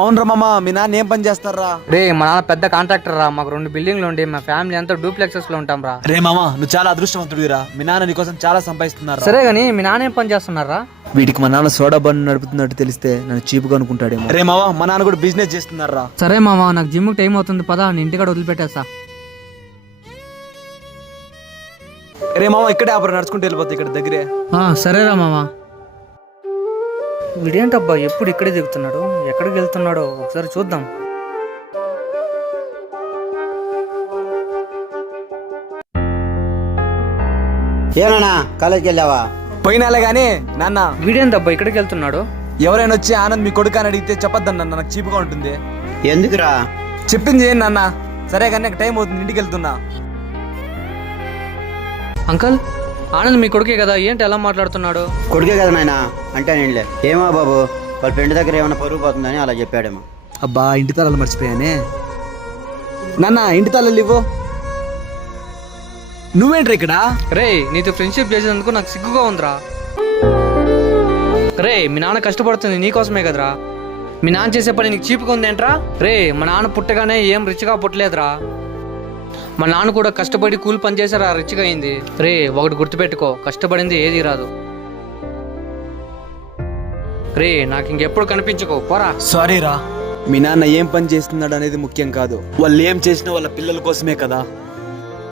అవునరా మామ, మీ నాన్న ఏం పని చేస్తారా? రే మా నాన్న పెద్ద కాంట్రాక్టర్ రా. మాకు 2 బిల్డింగ్లు ఉండి మా ఫ్యామిలీ అంతా డూప్లెక్సెస్ లో ఉంటాం రా. రే మామ, నువ్వు చాలా అదృష్టవంతుడిరా. మీ నాన్న నీ కోసం చాలా సంపాదిస్తున్నారు. సరే గానీ మీ నాన్న ఏం పని చేస్తున్నారా? వీటికి మా నాన్న సోడా బండి నడుపుతున్నట్టు తెలిస్తే నన్ను చీపుగా అనుకుంటాడేమో. రే మామ, మా నాన్న కూడా బిజినెస్ చేస్తున్నారా. సరే మామ, నాకు జిమ్ టైం అవుతుంది, పదా నేను ఇంటికాడ వదిలిపెట్టేస్తా. రే మామ, ఇక్కడే ఆపర నడుచుకుంటూ వెళ్ళిపోతా, ఇక్కడ దగ్గరే. సరేరా మామ. వీడేంటబ్బా ఎప్పుడు ఇక్కడే దిగుతున్నాడు, ఎక్కడికి వెళ్తున్నాడో ఒకసారి చూద్దాం. ఏనా కాలేజ్కి వెళ్ళావా? పోయినాలే గానీ నాన్న, వీడేంటబ్బా ఇక్కడికి వెళ్తున్నాడు? ఎవరైనా వచ్చి ఆనంద్ మీ కొడుకు అని అడిగితే చెప్పొద్దని నాన్న, నాకు చీపుగా ఉంటుంది. ఎందుకురా? చెప్పింది ఏం నాన్న. సరే కానీ నాకు టైం అవుతుంది, ఇంటికి వెళ్తున్నా. అంకల్, ఆనంద్ మీ కొడుకే కదా, ఏంటి ఎలా మాట్లాడుతున్నాడు? కొడుకే కదా నాయన అంటే నేనులే. ఏమో బాబు, వాళ్ళ ఫ్రెండ్ దగ్గర ఏమైనా పరుగు పోతుందని అలా చెప్పాడేమో. అబ్బా, ఇంటి తాళాలు మర్చిపోయానే. నాన్న, ఇంటి తాళాలు ఇవ్వు. నువ్వేంట్రా ఇక్కడ? రే, నీతో ఫ్రెండ్షిప్ చేసేందుకు నాకు సిగ్గుగా ఉందిరా. రే, మీ నాన్న కష్టపడుతుంది నీకోసమే కదరా. మీ నాన్న చేసే పని నీకు చీపుగా ఉందేంట్రా? రే, మా నాన్న పుట్టగానే ఏం రిచ్గా పుట్టలేదురా. మా నాన్న కూడా కష్టపడి కూలి పని చేసారా రిచ్గా అయింది. రే, ఒకటి గుర్తుపెట్టుకో, కష్టపడింది ఏది రాదు. రే, నాకు ఇంకెప్పుడు కనిపించుకో, పోరా. సారీ రా. మీ నాన్న ఏం పని చేస్తున్నాడు అనేది ముఖ్యం కాదు, వాళ్ళు ఏం చేసినా వాళ్ళ పిల్లల కోసమే కదా.